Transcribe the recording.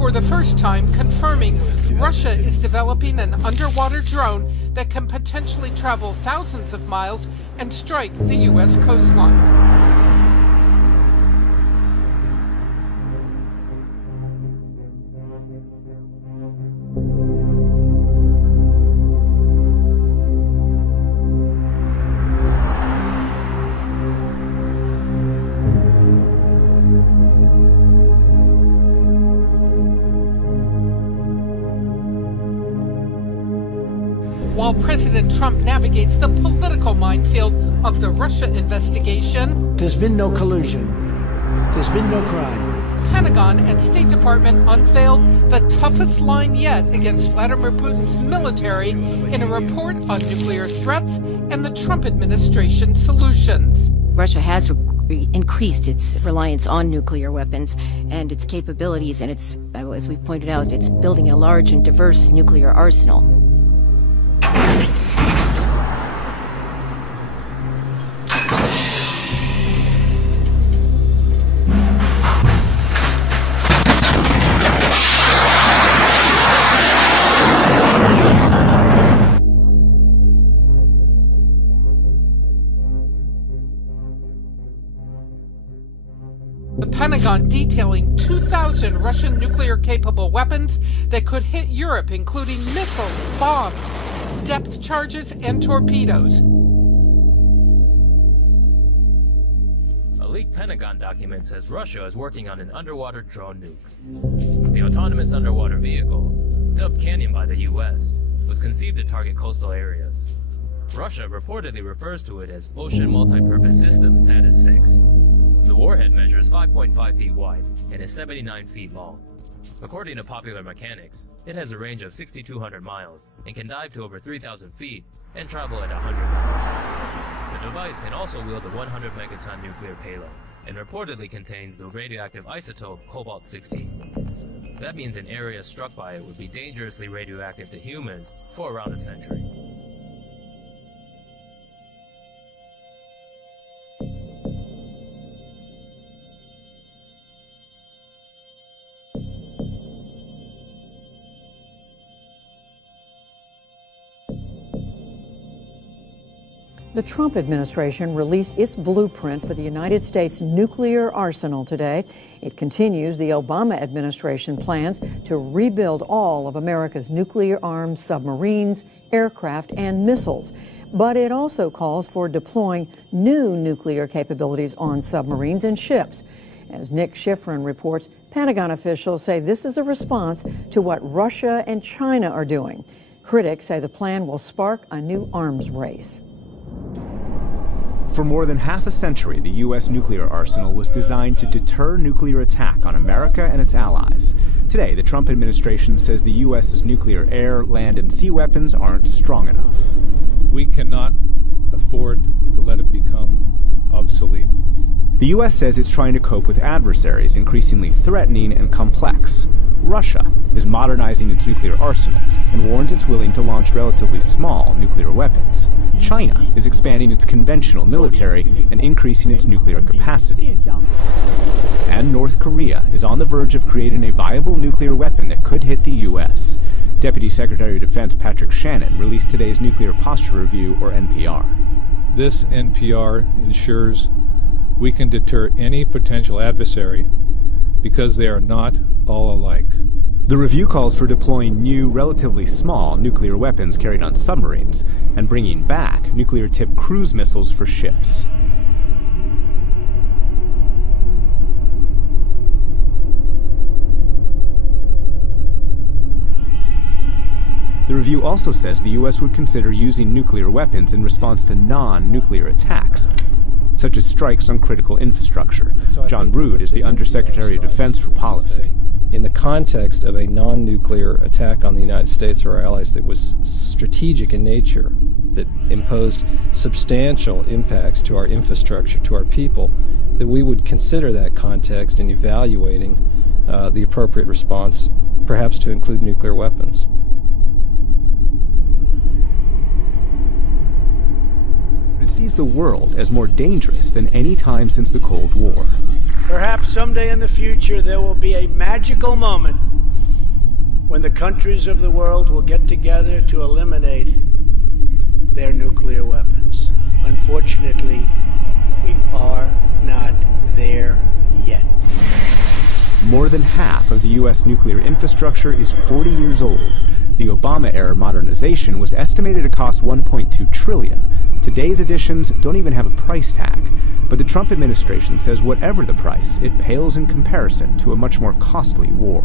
for the first time confirming Russia is developing an underwater drone that can potentially travel thousands of miles and strike the U.S. coastline. While President Trump navigates the political minefield of the Russia investigation, there's been no collusion. There's been no crime. Pentagon and State Department unveiled the toughest line yet against Vladimir Putin's military in a report on nuclear threats and the Trump administration solutions. Russia has increased its reliance on nuclear weapons and its capabilities, and it's, as we've pointed out, it's building a large and diverse nuclear arsenal. The Pentagon detailing 2,000 Russian nuclear-capable weapons that could hit Europe, including missiles, bombs, depth charges, and torpedoes. A leaked Pentagon document says Russia is working on an underwater drone nuke. The autonomous underwater vehicle, dubbed Canyon by the U.S., was conceived to target coastal areas. Russia reportedly refers to it as Ocean Multipurpose System Status 6. The warhead measures 5.5 feet wide and is 79 feet long. According to Popular Mechanics, it has a range of 6,200 miles and can dive to over 3,000 feet and travel at 100 knots. The device can also wield a 100 megaton nuclear payload and reportedly contains the radioactive isotope cobalt-60. That means an area struck by it would be dangerously radioactive to humans for around a century. The Trump administration released its blueprint for the United States nuclear arsenal today. It continues the Obama administration plans to rebuild all of America's nuclear-armed submarines, aircraft, and missiles. But it also calls for deploying new nuclear capabilities on submarines and ships. As Nick Schifrin reports, Pentagon officials say this is a response to what Russia and China are doing. Critics say the plan will spark a new arms race. For more than half a century, the U.S. nuclear arsenal was designed to deter nuclear attack on America and its allies. Today, the Trump administration says the U.S.'s nuclear air, land, and sea weapons aren't strong enough. We cannot afford to let it become obsolete. The U.S. says it's trying to cope with adversaries increasingly threatening and complex. Russia is modernizing its nuclear arsenal and warns it's willing to launch relatively small nuclear weapons. China is expanding its conventional military and increasing its nuclear capacity. And North Korea is on the verge of creating a viable nuclear weapon that could hit the U.S. Deputy Secretary of Defense Patrick Shannon released today's Nuclear Posture Review, or NPR. This NPR ensures we can deter any potential adversary because they are not all alike. The review calls for deploying new, relatively small nuclear weapons carried on submarines and bringing back nuclear-tipped cruise missiles for ships. The review also says the U.S. would consider using nuclear weapons in response to non-nuclear attacks, such as strikes on critical infrastructure. John Rood is the Undersecretary of Defense for Policy. In the context of a non-nuclear attack on the United States or our allies that was strategic in nature, that imposed substantial impacts to our infrastructure, to our people, that we would consider that context in evaluating the appropriate response, perhaps to include nuclear weapons. It sees the world as more dangerous than any time since the Cold War. Perhaps someday in the future there will be a magical moment when the countries of the world will get together to eliminate their nuclear weapons. Unfortunately, we are not there yet. More than half of the U.S. nuclear infrastructure is 40 years old. The Obama-era modernization was estimated to cost $1.2 trillion. Today's additions don't even have a price tag. But the Trump administration says whatever the price, it pales in comparison to a much more costly war.